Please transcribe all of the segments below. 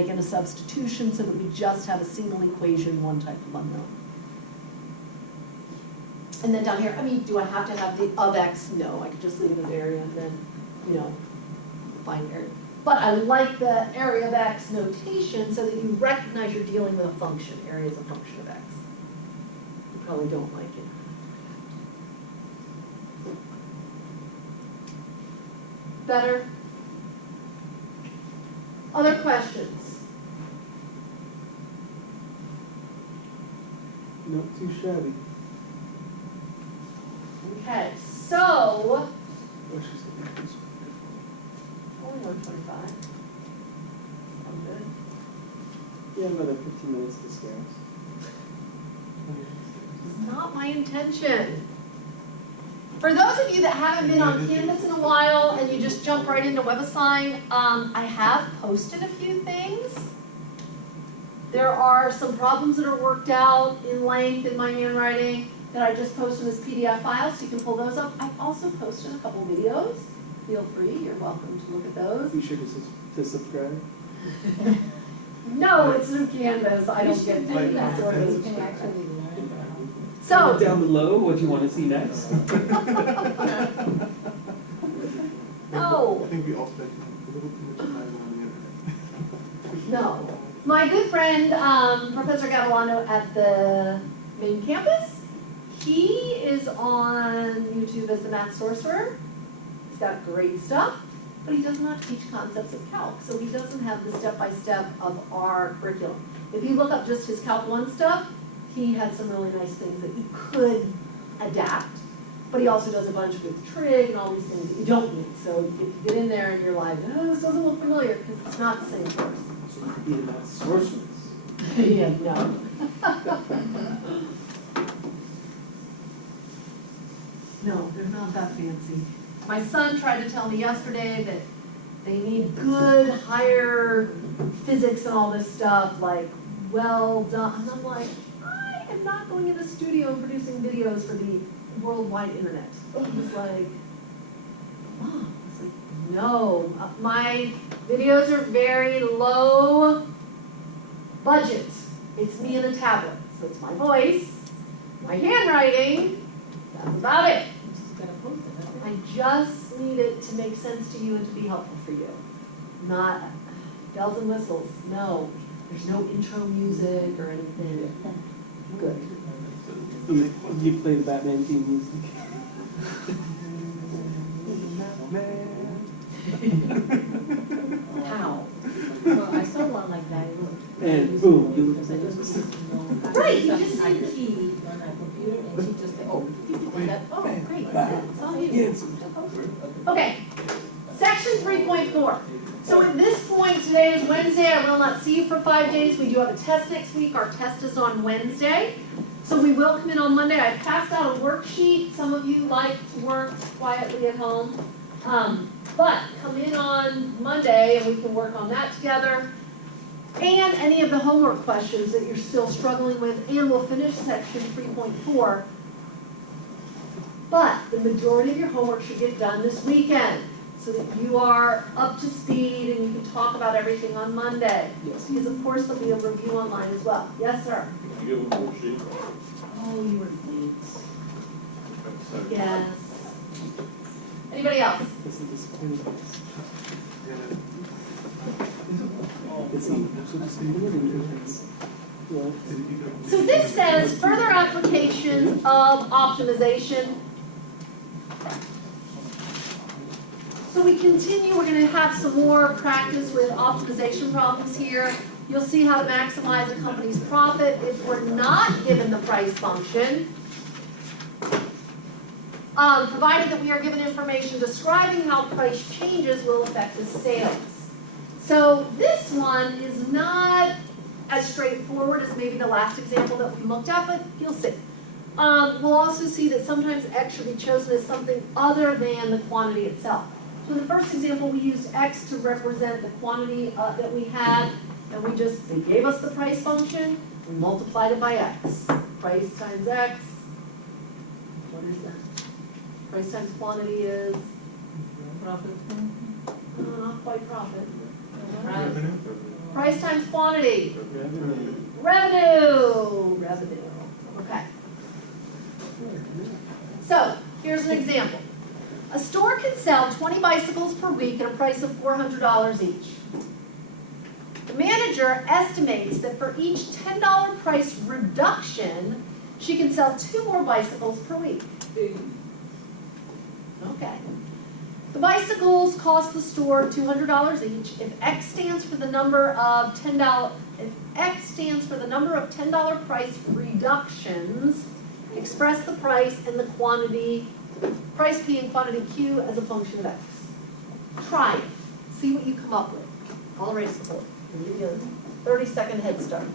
making a substitution so that we just have a single equation, one type of unknown. And then down here, I mean, do I have to have the of x? No, I could just leave it as area and then, you know, find area. But I like the area of x notation so that you recognize you're dealing with a function. Area is a function of x. You probably don't like it. Better? Other questions? Not too shabby. Okay, so, Oh, she's looking at this only 125. I'm good. one. Yeah, another 15 minutes to scare us. It's not my intention. For those of you that haven't been on Canvas in a while and you just jump right into WebAssign, I have posted a few things. There are some problems that are worked out in length in my handwriting that I just posted as PDF files, so you can pull those up. I've also posted a couple videos. Feel free, you're welcome to look at those. Be sure to subscribe. No, it's through Canvas. I don't get paid that sort of. You can actually learn how. So, Down below, what do you want to see next? no. I think we all spent a little too much time on the internet. No. My good friend, Professor Gavilano at the main campus, he is on YouTube as the Math Sorcerer. He's got great stuff, but he does not teach concepts of calc, so he doesn't have the step-by-step of our curriculum. If you look up just his Calc 1 stuff, he had some really nice things that you could adapt, but he also does a bunch with trig and all these things that you don't need. So if you get in there and you're like, oh, this doesn't look familiar, because it's not the same course. So it could be about sorcerers. Yeah, no. No, they're not that fancy. My son tried to tell me yesterday that they need good, higher physics and all this stuff, like, well done. And I'm like, I am not going in the studio and producing videos for the worldwide internet. He's like, Mom, I was like, no, my videos are very low budget. It's me and a tablet, so it's my voice, my handwriting, that's about it. You just gotta post it, that's it. I just need it to make sense to you and to be helpful for you. Not bells and whistles, no. There's no intro music or anything. Good. You play the Batman theme music. How? Well, I saw one like that, it looked. And boom, you look Because I just didn't know. Right, you just I need just key. keyed on my computer and she just said, oh, you did that, oh, great. That's all you Yes. do. Okay, section 3.4. So at this point, today is Wednesday, I will not see you for 5 days. We do have a test next week. Our test is on Wednesday. So we will come in on Monday. I passed out a worksheet. Some of you like to work quietly at home. But come in on Monday and we can work on that together. And any of the homework questions that you're still struggling with, and we'll finish section 3.4. But the majority of your homework should get done this weekend so that you are up to speed and you can talk about everything on Monday. Yes. Because of course there'll be a review online as well. Yes, sir? You give a worksheet. Oh, you were late. Yes. Anybody else? This is disappointing. Yeah. It's so disappointing. Well, So this says further applications of optimization. So we continue, we're going to have some more practice with optimization problems here. You'll see how to maximize a company's profit if we're not given the price function. Provided that we are given information describing how price changes will affect the sales. So this one is not as straightforward as maybe the last example that we looked at, but you'll see. We'll also see that sometimes X should be chosen as something other than the quantity itself. So in the first example, we used X to represent the quantity that we had, and they gave us the price function, we multiplied it by X. Price times X, what is that? Price times quantity is, Profit. not quite profit. Revenue? Price times quantity. Revenue. Revenue. Okay. So, here's an example. A store can sell 20 bicycles per week at a price of $400 each. The manager estimates that for each $10 price reduction, she can sell 2 more bicycles per week. Okay. The bicycles cost the store $200 each. If X stands for the number of $10, if X stands for the number of $10 price reductions, express the price and the quantity, price P and quantity Q as a function of X. Try it. See what you come up with. I'll erase the board. I'll give you a 30-second head start.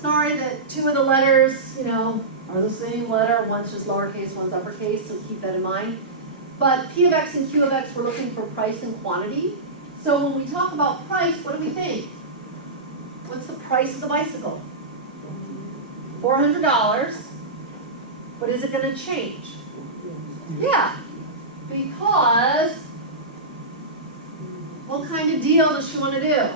Sorry that 2 of the letters, are the same letter. One's just lowercase, one's uppercase, so keep that in mind. But P of X and Q of X, we're looking for price and quantity. So when we talk about price, what do we think? What's the price of the bicycle? $400. But is it going to change? Yeah, because what kind of deal does she want to do?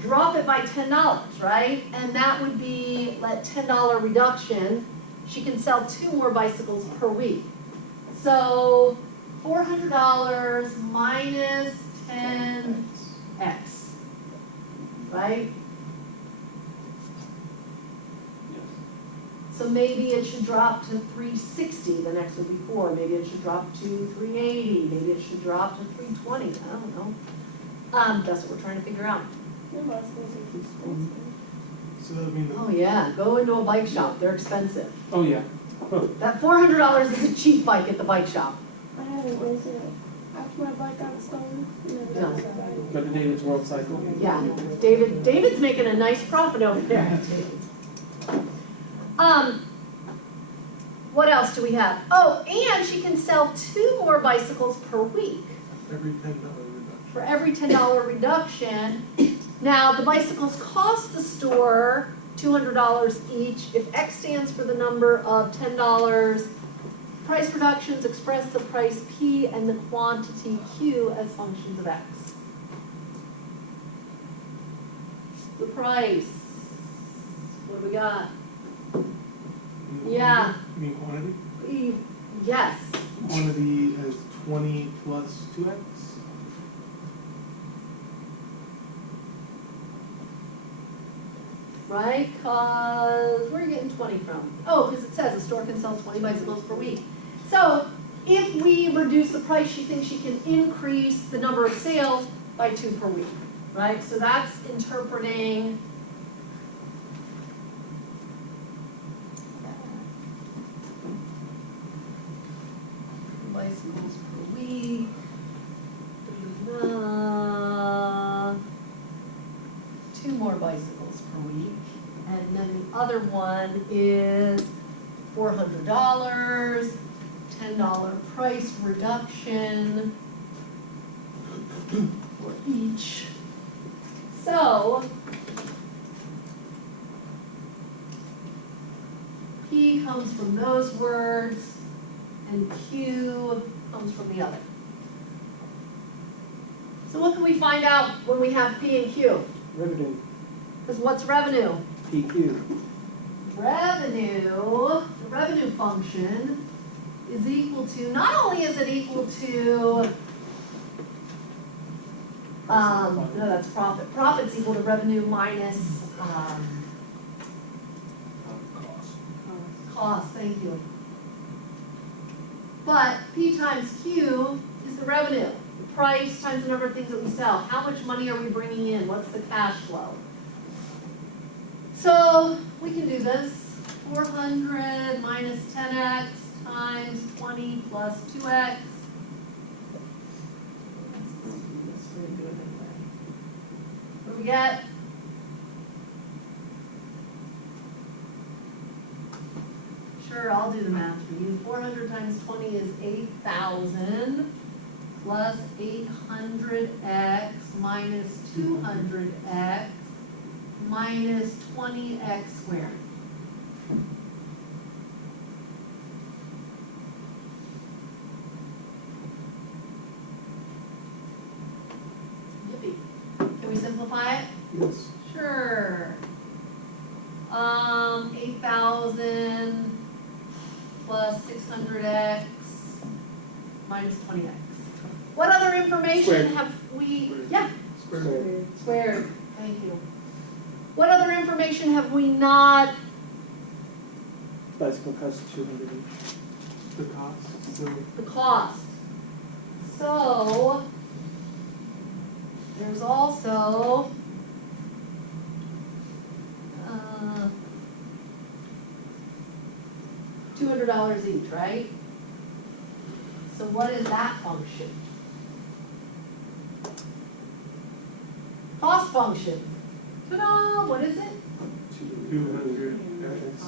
Drop it by $10, right? And that would be at $10 reduction. She can sell 2 more bicycles per week. So $400 minus 10x, right? So maybe it should drop to 360, the next would be 4. Maybe it should drop to 380. Maybe it should drop to 320. I don't know. That's what we're trying to figure out. So that would mean that. Oh yeah, go into a bike shop. They're expensive. Oh, yeah. That $400 is a cheap bike at the bike shop. I had it was after my bike got stolen. Yeah. Go to David's World Cycle. Yeah, David's making a nice profit over there. What else do we have? Oh, and she can sell 2 more bicycles per week Every $10 reduction. for every $10 reduction. Now, the bicycles cost the store $200 each. If X stands for the number of $10, price reductions express the price P and the quantity Q as functions of X. The price. What do we got? Yeah. You mean quantity? Yes. Quantity as 20 plus 2x? Right? Because where are you getting 20 from? Oh, because it says a store can sell 20 bicycles per week. So if we reduce the price, she thinks she can increase the number of sales by 2 per week. Right? So that's interpreting bicycles per week. 2 more bicycles per week. And then the other one is $400, $10 price reduction for each. So P comes from those words and Q comes from the other. So what can we find out when we have P and Q? Revenue. Because what's revenue? PQ. Revenue, the revenue function is equal to, not only is it equal to, no, that's profit. Profit's equal to revenue minus cost, thank you. But P times Q is the revenue, the price times the number of things that we sell. How much money are we bringing in? What's the cash flow? So we can do this. 400 minus 10x times 20 plus 2x. Let's really do it anyway. What do we get? Sure, I'll do the math for you. 400 times 20 is 8,000 plus 800x minus 200x minus 20x squared. Yippee. Can we simplify it? Yes. Sure. 8,000 plus 600x minus 20x. What other information Squared. have we, Squared. yeah, Square. squared, thank you. What other information have we not, Bicycle costs 200 each. The cost, so the cost? So, there's also, $200 each, right? So what is that function? Cost function. Ta-da, what is it? 200 X.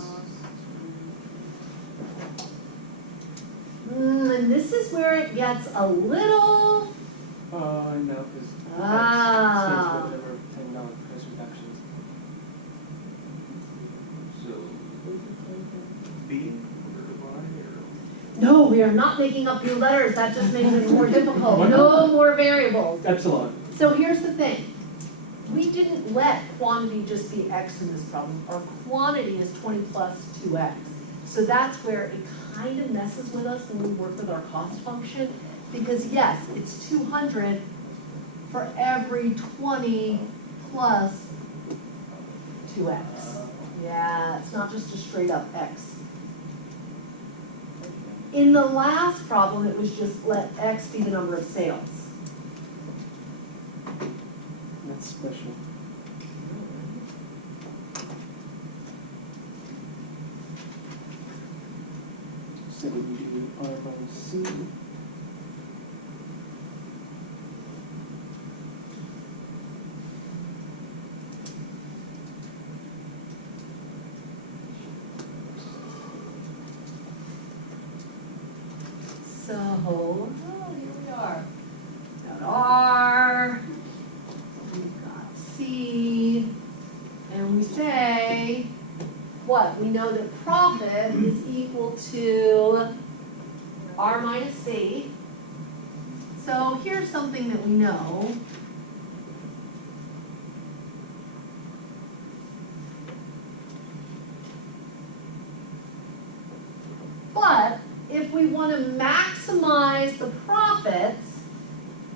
And this is where it gets a little, No, because Ah. there were $10 price reductions. So, B, or divide, no, we are not making up new letters, that just makes it more difficult. No more variables. Epsilon. So here's the thing. We didn't let quantity just be x in this problem. Our quantity is 20 plus 2x. So that's where it kind of messes with us when we work with our cost function. Because yes, it's 200 for every 20 plus 2x. Yeah, it's not just a straight up x. In the last problem, it was just let x be the number of sales. That's special. So we do R by C. So, oh, here we are. Got R, we've got C, and we say, what? We know that profit is equal to R minus C. So here's something that we know. But if we want to maximize the profits,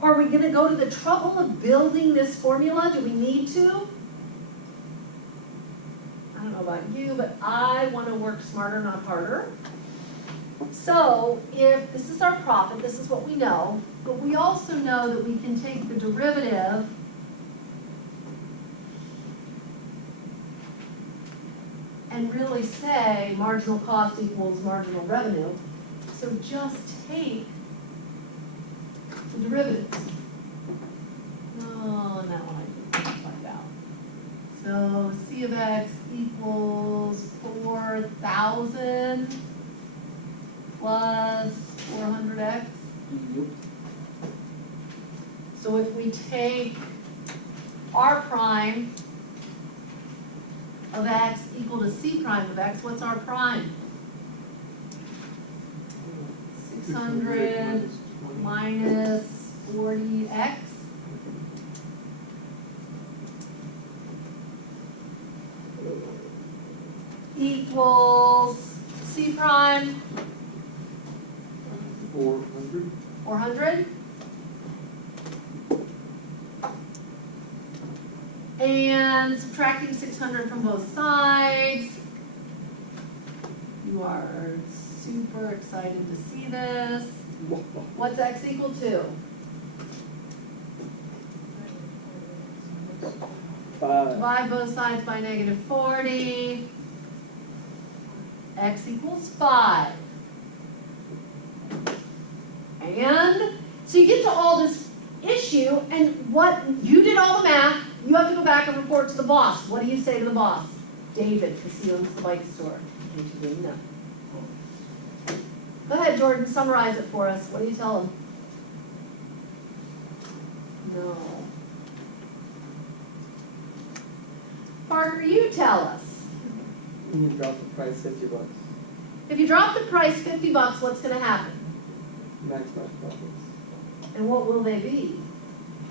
are we going to go to the trouble of building this formula? Do we need to? I don't know about you, but I want to work smarter, not harder. So if this is our profit, this is what we know, but we also know that we can take the derivative and really say marginal cost equals marginal revenue. So just take the derivatives. Oh, and that one I didn't find out. So C of x equals 4,000 plus 400x. Yep. So if we take R prime of x equal to C prime of x, what's R prime? 600 minus 40x. Equals C prime, 400. 400. And subtracting 600 from both sides. You are super excited to see this. What's x equal to? 5. Divide both sides by -40. X equals 5. And, so you get to all this issue, and what, you did all the math, you have to go back and report to the boss. What do you say to the boss? David, because he owns the bike store. In case you didn't know. Go ahead, Jordan, summarize it for us. What do you tell him? No. Parker, you tell us. You can drop the price $50. If you drop the price $50, what's gonna happen? Maximize profits. And what will they be?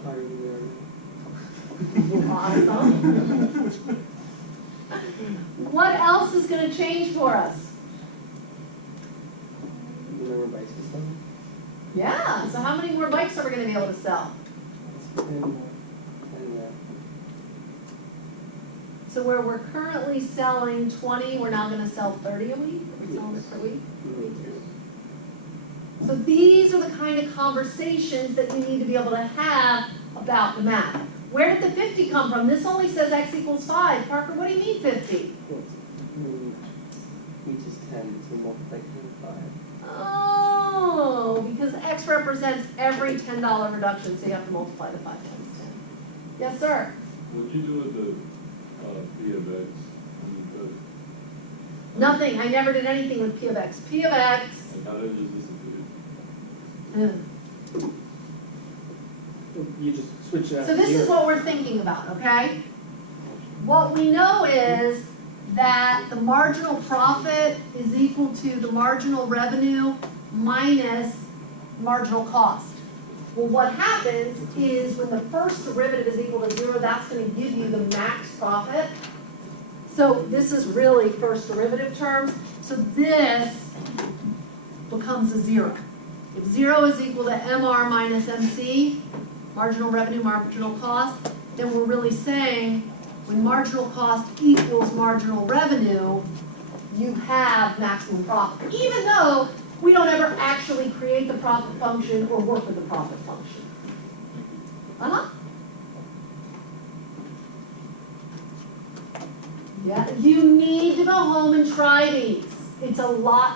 Higher than they are now. Awesome. What else is gonna change for us? The number of bikes we sell. Yeah, so how many more bikes are we gonna be able to sell? And So where we're currently selling 20, we're now gonna sell 30 a week? Are we selling it per week? So these are the kind of conversations that you need to be able to have about the math. Where did the 50 come from? This only says x equals 5. Parker, what do you mean 50? each is 10, so multiply 5. Oh, because x represents every $10 reduction, so you have to multiply the 5 times 10. Yes, sir? What'd you do with the, P of X? Nothing. I never did anything with P of x. P of x. Like, how did it just disappear? You just switch it out. So this is what we're thinking about, okay? What we know is that the marginal profit is equal to the marginal revenue minus marginal cost. Well, what happens is when the first derivative is equal to 0, that's going to give you the max profit. So this is really first derivative terms. So this becomes a 0. If 0 is equal to MR minus MC, marginal revenue, marginal cost, then we're really saying when marginal cost equals marginal revenue, you have maximum profit. Even though we don't ever actually create the profit function or work with the profit function. Yeah, you need to go home and try these. It's a lot to